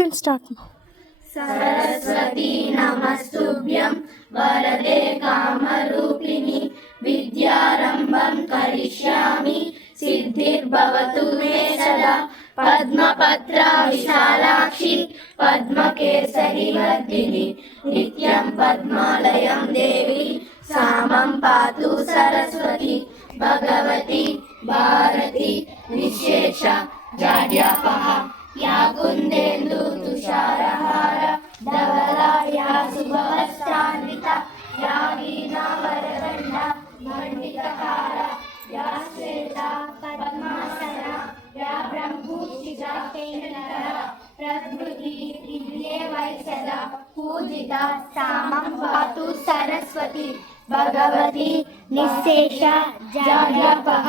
can start now. Saraswati नमस्तुभ्यं वरदे कामरूपिणि विद्यारम्भं करिष्यामि सिद्धिर्भवतु मे सदा पद्मपत्रा विशालाक्षि पद्मकेसरी वर्धिनि नित्यं पद्मालयं देवी सामं पातु सरस्वती भगवती भारती निःशेष जाड्यापः या कुन्देन्दु तुषारहार धवला या सुभवस्तान्विता या वीणा वरदण्डा मण्डितकार या श्वेता पद्मासना या ब्रह्मूर्तिजा केन्द्रधरा प्रभृति दिव्ये वै सदा पूजिता सामं पातु सरस्वती भगवती निःशेष जाड्यापः।